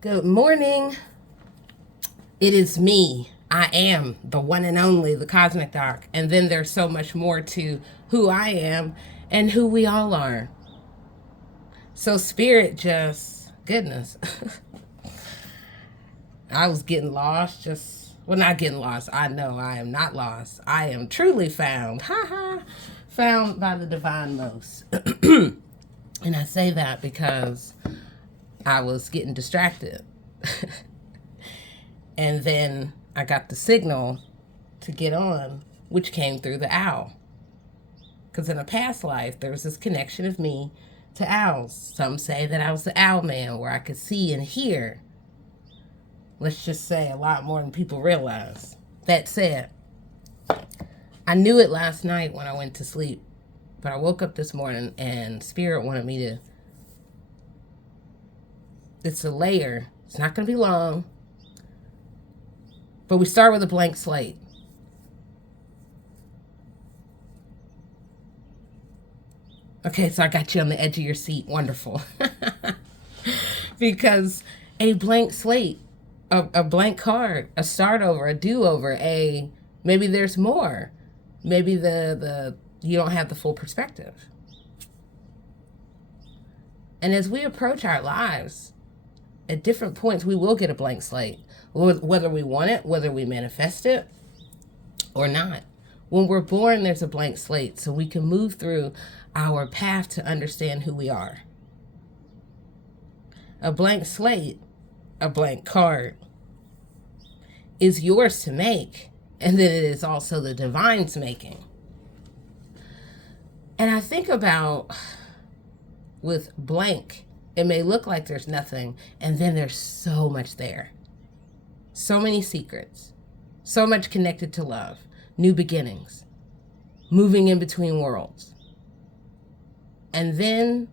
Good morning. It is me. I am the one and only, the Cosmic Doc. And then there's so much more to who I am and who we all are. So, Spirit just, goodness. I was getting lost, well, not getting lost. I know I am not lost. I am truly found. Ha ha. Found by the divine most. And I say that because I was getting distracted. And then I got the signal to get on, which came through the owl. Because in a past life, there was this connection of me to owls. Some say that I was the owl man, where I could see and hear. Let's just say a lot more than people realize. That said, I knew it last night when I went to sleep. But I woke up this morning and Spirit wanted me to. It's a layer. It's not going to be long. But we start with a blank slate. Okay, so I got you on the edge of your seat. Wonderful. Because a blank slate, a blank card, a start over, a do-over, maybe there's more. Maybe you don't have the full perspective. And as we approach our lives, at different points, we will get a blank slate. Whether we want it, whether we manifest it, or not. When we're born, there's a blank slate, so we can move through our path to understand who we are. A blank slate, a blank card, is yours to make, and then it is also the divine's making. And I think about, with blank, it may look like there's nothing, and then there's so much there. So many secrets, so much connected to love, new beginnings, moving in between worlds. And then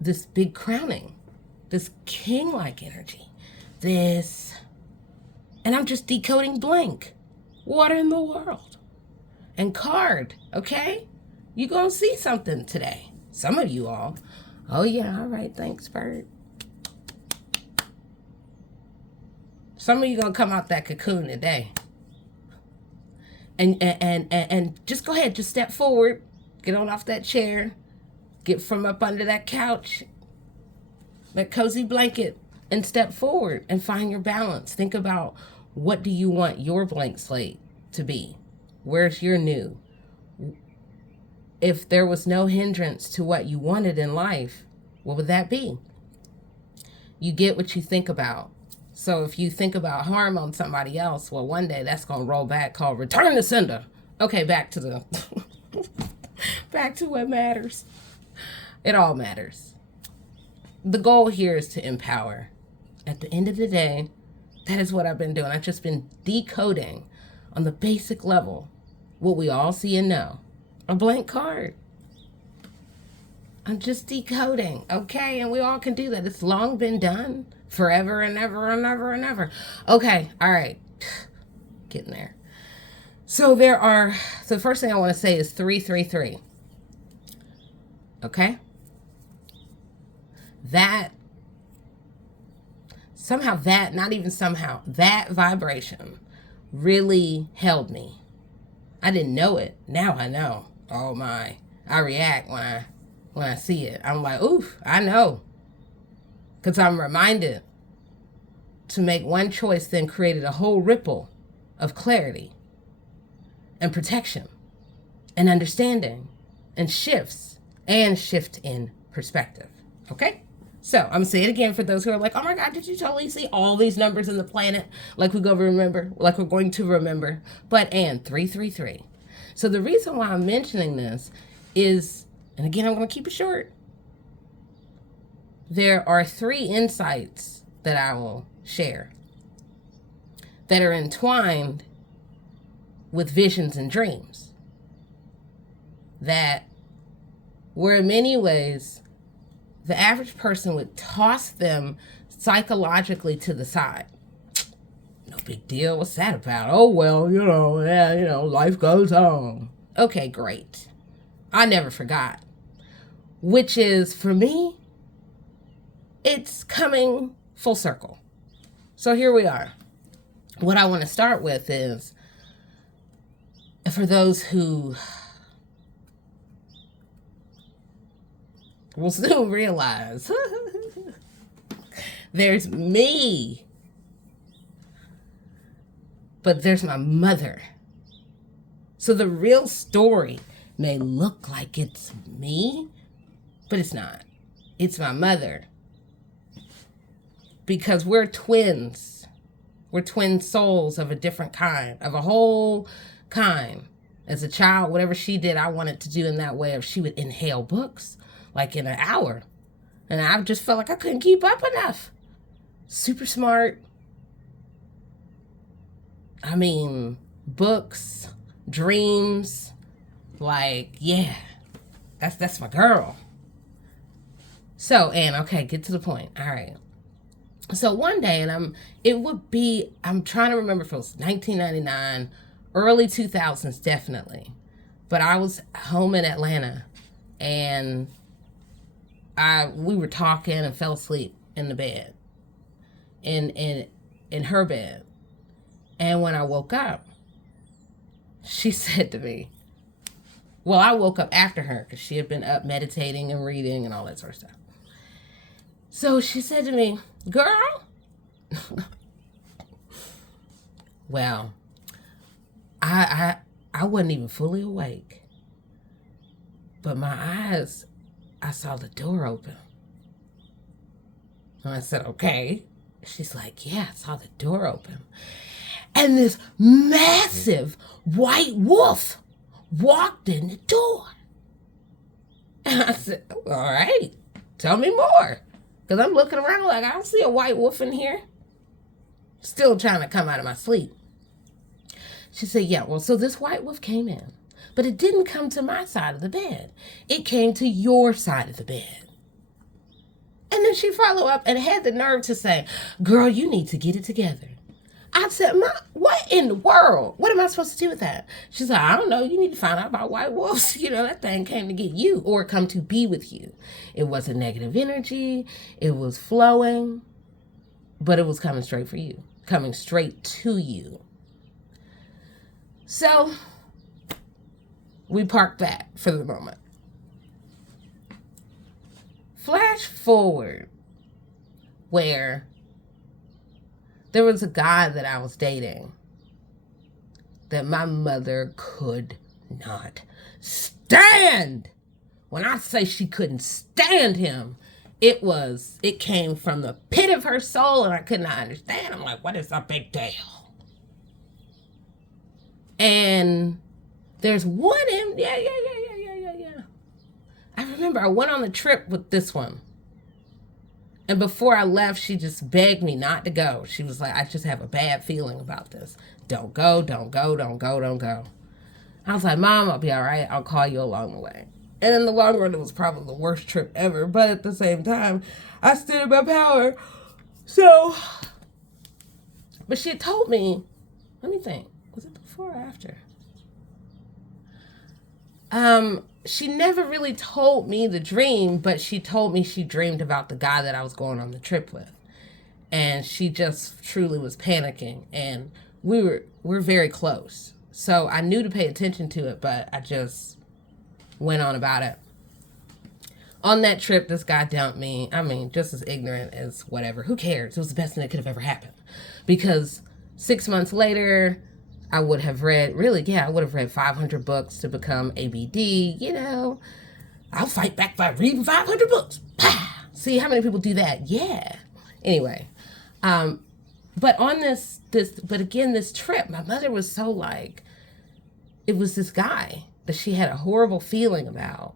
this big crowning, this king-like energy, and I'm just decoding blank. What in the world? And card, okay? You gonna see something today. Some of you all. Oh yeah, all right, thanks, Bert. Some of you gonna come out that cocoon today. And just go ahead, just step forward, get on off that chair, get from up under that couch, that cozy blanket, and step forward and find your balance. Think about, what do you want your blank slate to be? Where's your new? If there was no hindrance to what you wanted in life, what would that be? You get what you think about. So if you think about harm on somebody else, well, one day that's going to roll back, called return to sender. Okay, back to back to what matters. It all matters. The goal here is to empower. At the end of the day, that is what I've been doing. I've just been decoding on the basic level what we all see and know. A blank card. I'm just decoding, okay? And we all can do that. It's long been done. Forever and ever and ever and ever. Okay, all right. Getting there. So the first thing I want to say is 333. Okay? That vibration really held me. I didn't know it. Now I know. Oh my. I react when I see it. I'm like, oof, I know. Because I'm reminded to make one choice, then created a whole ripple of clarity and protection and understanding and shift in perspective. Okay? So I'm going to say it again for those who are like, oh my God, did you totally see all these numbers in the planet? Like we're going to remember. But 333. So the reason why I'm mentioning this is, and again, I'm going to keep it short. There are 3 insights that I will share that are entwined with visions and dreams that were in many ways the average person would toss them psychologically to the side. No big deal. What's that about? Oh, well, life goes on. Okay, great. I never forgot. Which is, for me, it's coming full circle. So here we are. What I want to start with is, for those who will soon realize, there's me, but there's my mother. So the real story may look like it's me, but it's not. It's my mother. Because we're twins. We're twin souls of a different kind, of a whole kind. As a child, whatever she did, I wanted to do in that way. If she would inhale books, like in an hour. And I just felt like I couldn't keep up enough. Super smart. I mean, books, dreams, like, yeah, that's my girl. So, and okay, get to the point. All right. So one day, and I'm trying to remember if it was 1999, early 2000s, definitely. But I was home in Atlanta, and we were talking and fell asleep in the bed, in her bed. And when I woke up, she said to me, well, I woke up after her because she had been up meditating and reading and all that sort of stuff. So she said to me, girl, well, I wasn't even fully awake, but my eyes, I saw the door open. And I said, okay. She's like, yeah, I saw the door open. And this massive white wolf walked in the door. And I said, all right, tell me more. Because I'm looking around like, I don't see a white wolf in here. Still trying to come out of my sleep. She said, yeah, well, so this white wolf came in. But it didn't come to my side of the bed. It came to your side of the bed. And then she followed up and had the nerve to say, girl, you need to get it together. I said, what in the world? What am I supposed to do with that? She's like, I don't know. You need to find out about white wolves. You know, that thing came to get you or come to be with you. It wasn't negative energy. It was flowing, but it was coming straight for you, coming straight to you. So we parked that for the moment. Flash forward where there was a guy that I was dating that my mother could not stand. When I say she couldn't stand him, it came from the pit of her soul, and I could not understand. I'm like, what is a big deal? And there's one in, yeah. I remember I went on the trip with this one. And before I left, she just begged me not to go. She was like, I just have a bad feeling about this. Don't go, don't go, don't go, don't go. I was like, Mom, I'll be all right. I'll call you along the way. And in the long run, it was probably the worst trip ever. But at the same time, I stood in my power. So, but she had told me, let me think. Was it before or after? She never really told me the dream, but she told me she dreamed about the guy that I was going on the trip with. And she just truly was panicking. And we're very close. So I knew to pay attention to it, but I just went on about it. On that trip, this guy dumped me. I mean, just as ignorant as whatever. Who cares? It was the best thing that could have ever happened. Because 6 months later, I would have read 500 books to become ABD. You know, I'll fight back by reading 500 books. See how many people do that? Yeah. Anyway, but on this trip, my mother was so like, it was this guy that she had a horrible feeling about.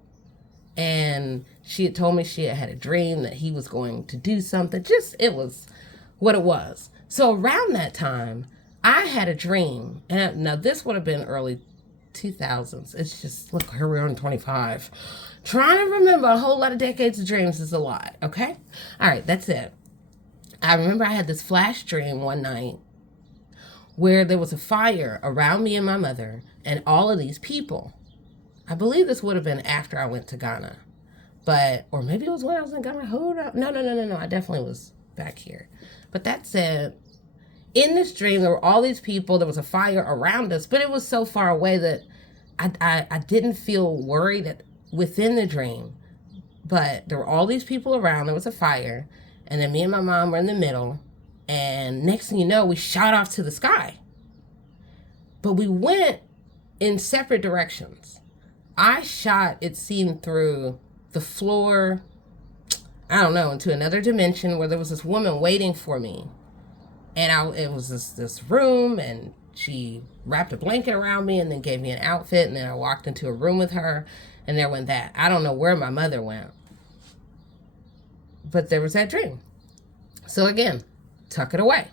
And she had told me she had had a dream that he was going to do something. Just, it was what it was. So around that time, I had a dream, and now this would have been early 2000s. It's just, look, here we are in 25. Trying to remember a whole lot of decades of dreams is a lot, okay? All right, that's it. I remember I had this flash dream one night where there was a fire around me and my mother and all of these people. I believe this would have been after I went to Ghana. But, or maybe it was when I was in Government. Hold up. No. I definitely was back here. But that said, in this dream, there were all these people. There was a fire around us, but it was so far away that I didn't feel worried within the dream. But there were all these people around. There was a fire. And then me and my mom were in the middle. And next thing you know, we shot off to the sky. But we went in separate directions. I shot, it seemed, through the floor, I don't know, into another dimension where there was this woman waiting for me. And it was this room, and she wrapped a blanket around me and then gave me an outfit. And then I walked into a room with her, and there went that. I don't know where my mother went. But there was that dream. So again, tuck it away.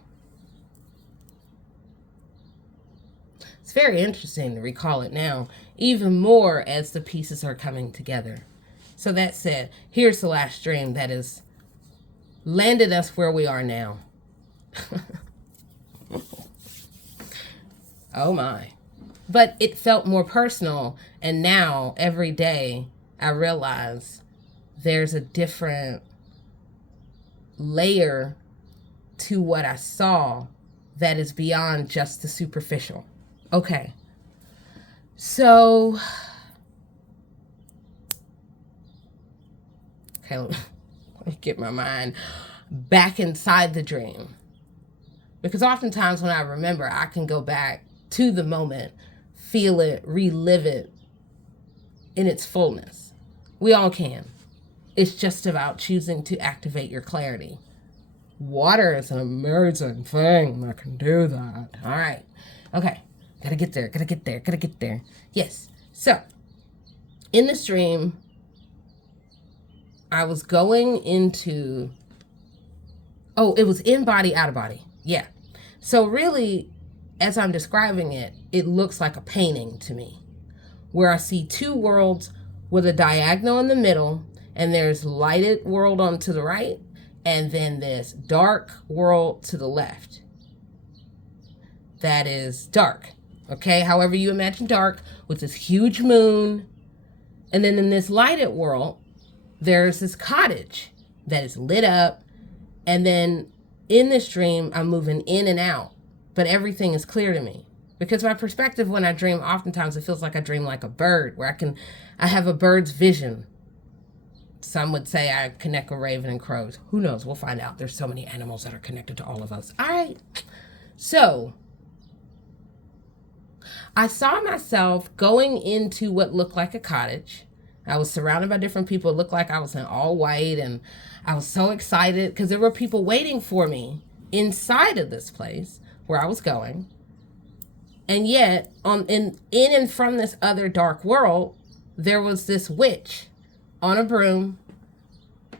It's very interesting to recall it now, even more as the pieces are coming together. So that said, here's the last dream that has landed us where we are now. Oh my. But it felt more personal, and now every day I realize there's a different layer to what I saw that is beyond just the superficial. Okay. So, okay, let me get my mind back inside the dream. Because oftentimes when I remember, I can go back to the moment, feel it, relive it in its fullness. We all can. It's just about choosing to activate your clarity. Water is an amazing thing that can do that. All right. Okay. Gotta get there. Yes. So, in this dream, I was going into, it was in body, out of body. Yeah. So really, as I'm describing it, it looks like a painting to me, where I see two worlds with a diagonal in the middle, and there's lighted world on to the right, and then this dark world to the left. That is dark. Okay, however you imagine dark, with this huge moon. And then in this lighted world, there's this cottage that is lit up. And then in this dream, I'm moving in and out, but everything is clear to me. Because my perspective when I dream, oftentimes it feels like I dream like a bird, where I have a bird's vision. Some would say I connect with raven and crows. Who knows? We'll find out. There's so many animals that are connected to all of us. All right. So I saw myself going into what looked like a cottage. I was surrounded by different people. It looked like I was in all white, and I was so excited because there were people waiting for me inside of this place where I was going. And yet, in and from this other dark world, there was this witch on a broom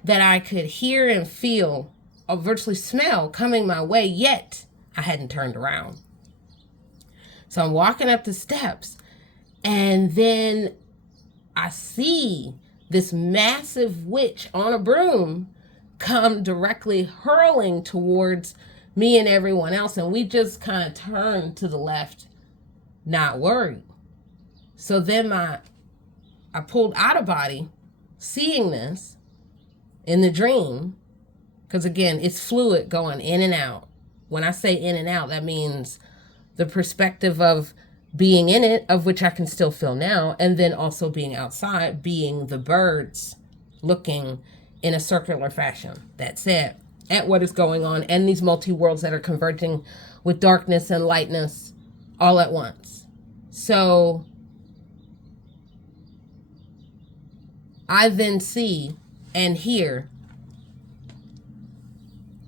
that I could hear and feel, or virtually smell, coming my way, yet I hadn't turned around. So I'm walking up the steps, and then I see this massive witch on a broom come directly hurling towards me and everyone else. And we just kind of turned to the left, not worried. So then I pulled out of body, seeing this in the dream, because again, it's fluid going in and out. When I say in and out, that means the perspective of being in it, of which I can still feel now, and then also being outside, being the birds looking in a circular fashion. That's it. At what is going on, and these multi-worlds that are converging with darkness and lightness all at once. So I then see and hear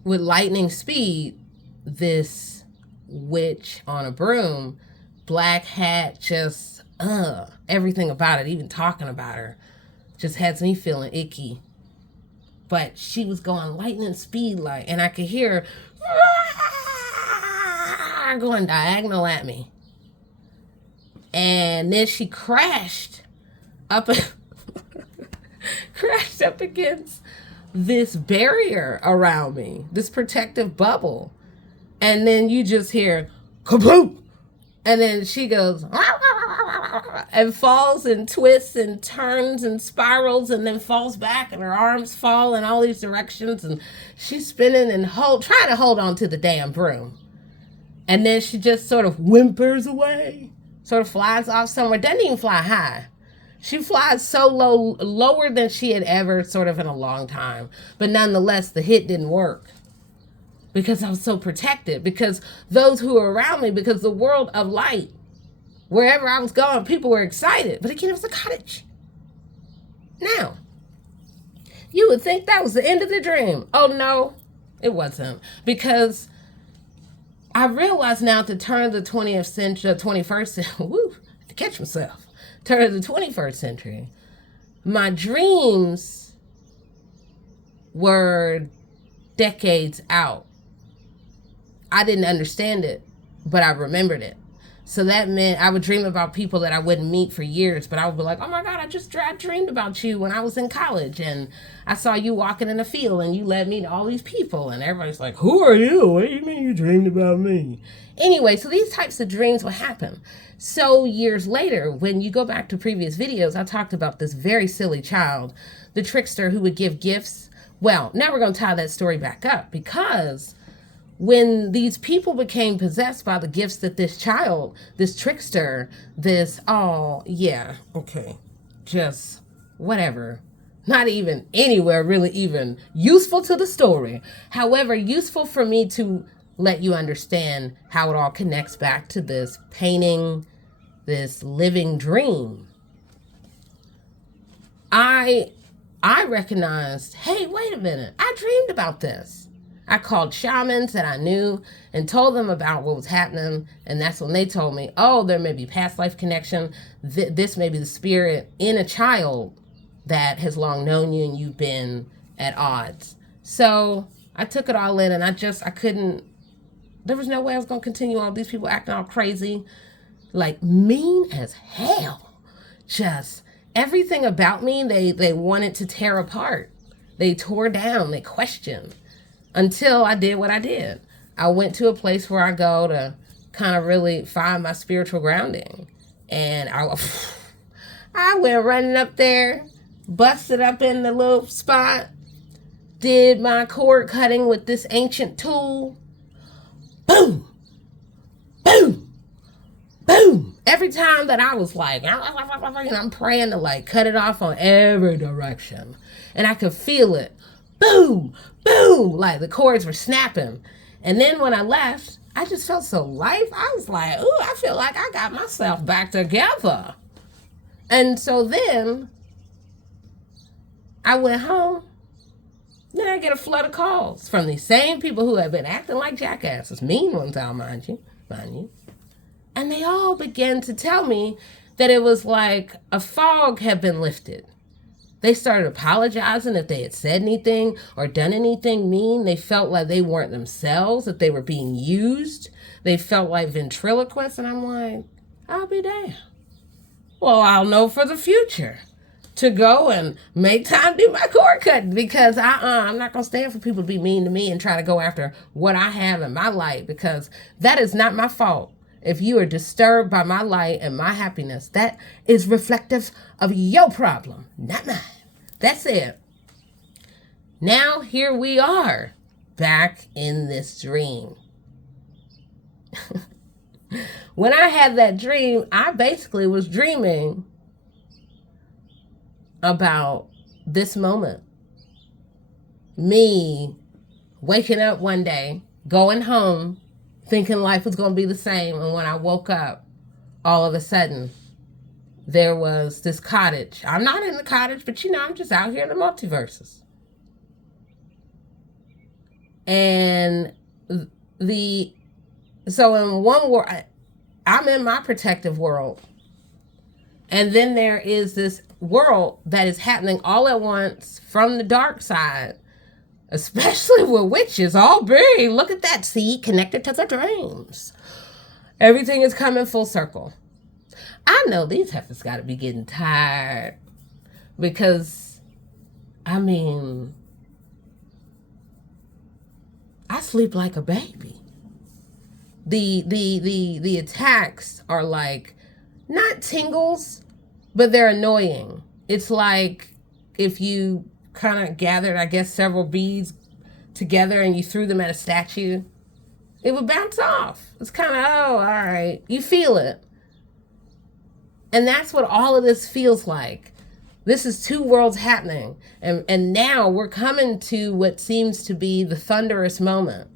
with lightning speed this witch on a broom, black hat, just everything about it, even talking about her just has me feeling icky. But she was going lightning speed, like, and I could hear her going diagonal at me. And then she crashed up against this barrier around me, this protective bubble. And then you just hear kaboom. And then she goes, and falls and twists and turns and spirals and then falls back and her arms fall in all these directions and she's spinning and trying to hold on to the damn broom. And then she just sort of whimpers away, sort of flies off somewhere, doesn't even fly high. She flies so low, lower than she had ever sort of in a long time. But nonetheless, the hit didn't work because I was so protected, because those who were around me, because the world of light, wherever I was going, people were excited. But again, it was a cottage. Now, you would think that was the end of the dream. Oh, no, it wasn't. Because I realize now at the turn of the 20th century, 21st century, woo, to catch myself, turn of the 21st century, my dreams were decades out. I didn't understand it, but I remembered it. So that meant I would dream about people that I wouldn't meet for years, but I would be like, oh my God, I dreamed about you when I was in college, and I saw you walking in a field and you led me to all these people, and everybody's like, who are you? What do you mean you dreamed about me? Anyway, so these types of dreams would happen. So years later, when you go back to previous videos, I talked about this very silly child, the trickster who would give gifts. Well, now we're going to tie that story back up, because when these people became possessed by the gifts that this child, this trickster, just whatever, not even anywhere really even useful to the story. However, useful for me to let you understand how it all connects back to this painting, this living dream. I recognized, hey, wait a minute, I dreamed about this. I called shamans that I knew and told them about what was happening. And that's when they told me, oh, there may be past life connection. This may be the spirit in a child that has long known you and you've been at odds. So I took it all in, and I couldn't, there was no way I was going to continue on. These people acting all crazy, like mean as hell. Just everything about me, they wanted to tear apart. They tore down, they questioned. Until I did what I did. I went to a place where I go to kind of really find my spiritual grounding. And I went running up there, busted up in the little spot, did my cord cutting with this ancient tool. Boom, boom, boom. Every time that I was like, and I'm praying to like cut it off on every direction. And I could feel it. Boom, boom, like the cords were snapping. And then when I left, I just felt so light. I was like, ooh, I feel like I got myself back together. And so then I went home. Then I get a flood of calls from these same people who have been acting like jackasses, mean ones, I'll mind you. And they all began to tell me that it was like a fog had been lifted. They started apologizing if they had said anything or done anything mean. They felt like they weren't themselves, that they were being used. They felt like ventriloquists. And I'm like, I'll be damned. Well, I'll know for the future to go and make time to do my cord cutting, because I'm not going to stand for people to be mean to me and try to go after what I have in my light, because that is not my fault. If you are disturbed by my light and my happiness, that is reflective of your problem, not mine. That's it. Now here we are, back in this dream. When I had that dream, I basically was dreaming about this moment. Me waking up one day, going home, thinking life was going to be the same. And when I woke up, all of a sudden, there was this cottage. I'm not in the cottage, but I'm just out here in the multiverses. And so in one world, I'm in my protective world. And then there is this world that is happening all at once from the dark side, especially with witches. All big. Look at that. See, connected to the dreams. Everything is coming full circle. I know these heifers got to be getting tired, because, I sleep like a baby. The attacks are like not tingles, but they're annoying. It's like if you kind of gathered, I guess, several beads together and you threw them at a statue, it would bounce off. It's kind of, oh, all right. You feel it. And that's what all of this feels like. This is two worlds happening. And now we're coming to what seems to be the thunderous moment.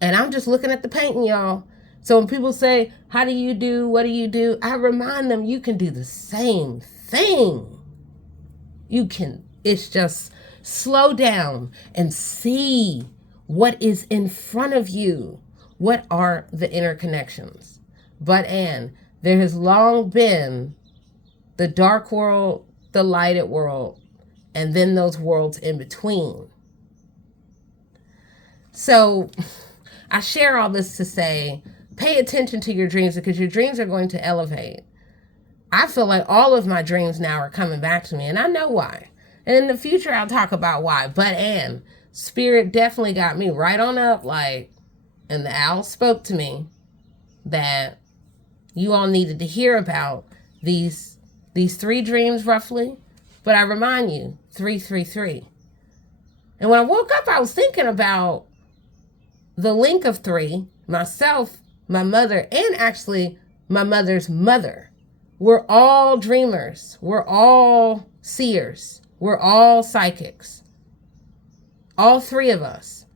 And I'm just looking at the painting, y'all. So when people say, how do you do? What do you do? I remind them you can do the same thing. You can, it's just slow down and see what is in front of you. What are the interconnections? But Ann, there has long been the dark world, the lighted world, and then those worlds in between. So I share all this to say, pay attention to your dreams, because your dreams are going to elevate. I feel like all of my dreams now are coming back to me, and I know why. And in the future, I'll talk about why. But Ann, Spirit definitely got me right on up, like, and the owl spoke to me that you all needed to hear about these 3 dreams roughly. But I remind you, 333. And when I woke up, I was thinking about the link of 3, myself, my mother, and actually my mother's mother. We're all dreamers. We're all seers. We're all psychics. All 3 of us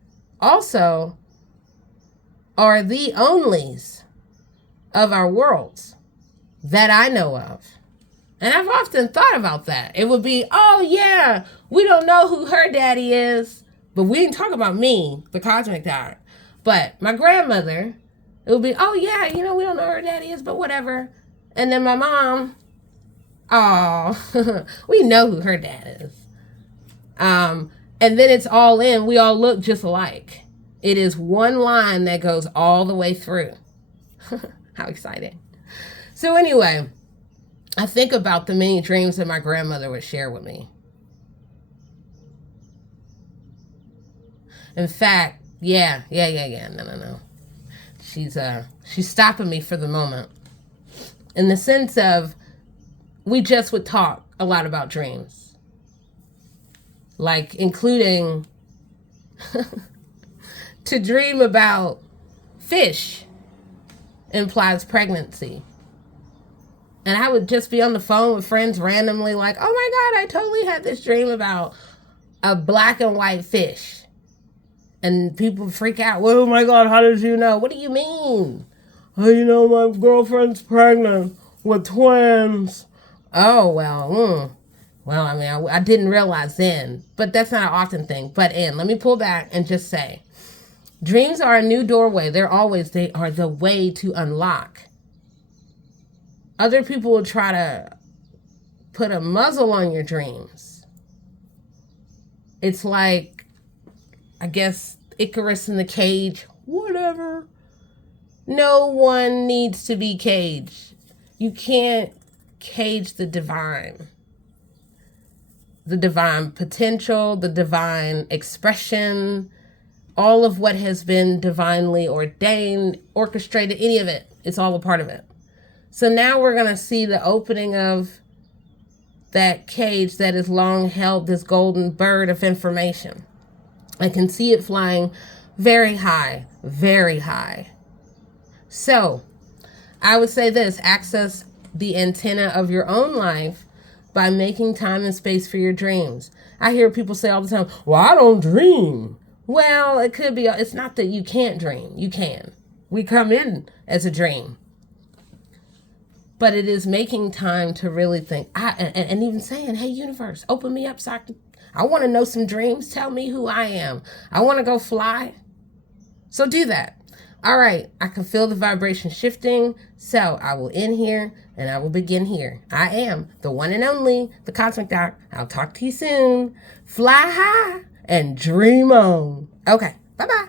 also are the onlys of our worlds that I know of. And I've often thought about that. It would be, oh yeah, we don't know who her daddy is, but we ain't talking about me, the cosmic dad. But my grandmother, it would be, oh yeah, we don't know who her daddy is, but whatever. And then my mom, oh, we know who her dad is. And then it's all in. We all look just alike. It is one line that goes all the way through. How exciting. So anyway, I think about the many dreams that my grandmother would share with me. In fact, yeah. No. She's stopping me for the moment. In the sense of, we just would talk a lot about dreams. Like, including to dream about fish implies pregnancy. And I would just be on the phone with friends randomly like, oh my God, I totally had this dream about a black and white fish. And people freak out. Oh my God, how did you know? What do you mean? Oh, my girlfriend's pregnant with twins. Oh, well, Well, I mean, I didn't realize then, but that's not an often thing. But Ann, let me pull back and just say, dreams are a new doorway. They are the way to unlock. Other people will try to put a muzzle on your dreams. It's like, I guess, Icarus in the cage, whatever. No one needs to be caged. You can't cage the divine. The divine potential, the divine expression, all of what has been divinely ordained, orchestrated, any of it. It's all a part of it. So now we're going to see the opening of that cage that has long held this golden bird of information. I can see it flying very high, very high. So I would say this, access the antenna of your own life by making time and space for your dreams. I hear people say all the time, well, I don't dream. Well, it could be, it's not that you can't dream. You can. We come in as a dream. But it is making time to really think, and even saying, hey, universe, open me up so I want to know some dreams. Tell me who I am. I want to go fly. So do that. All right, I can feel the vibration shifting, so I will end here and I will begin here. I am the one and only, the Cosmic Doc. I'll talk to you soon. Fly high and dream on. Okay, bye-bye.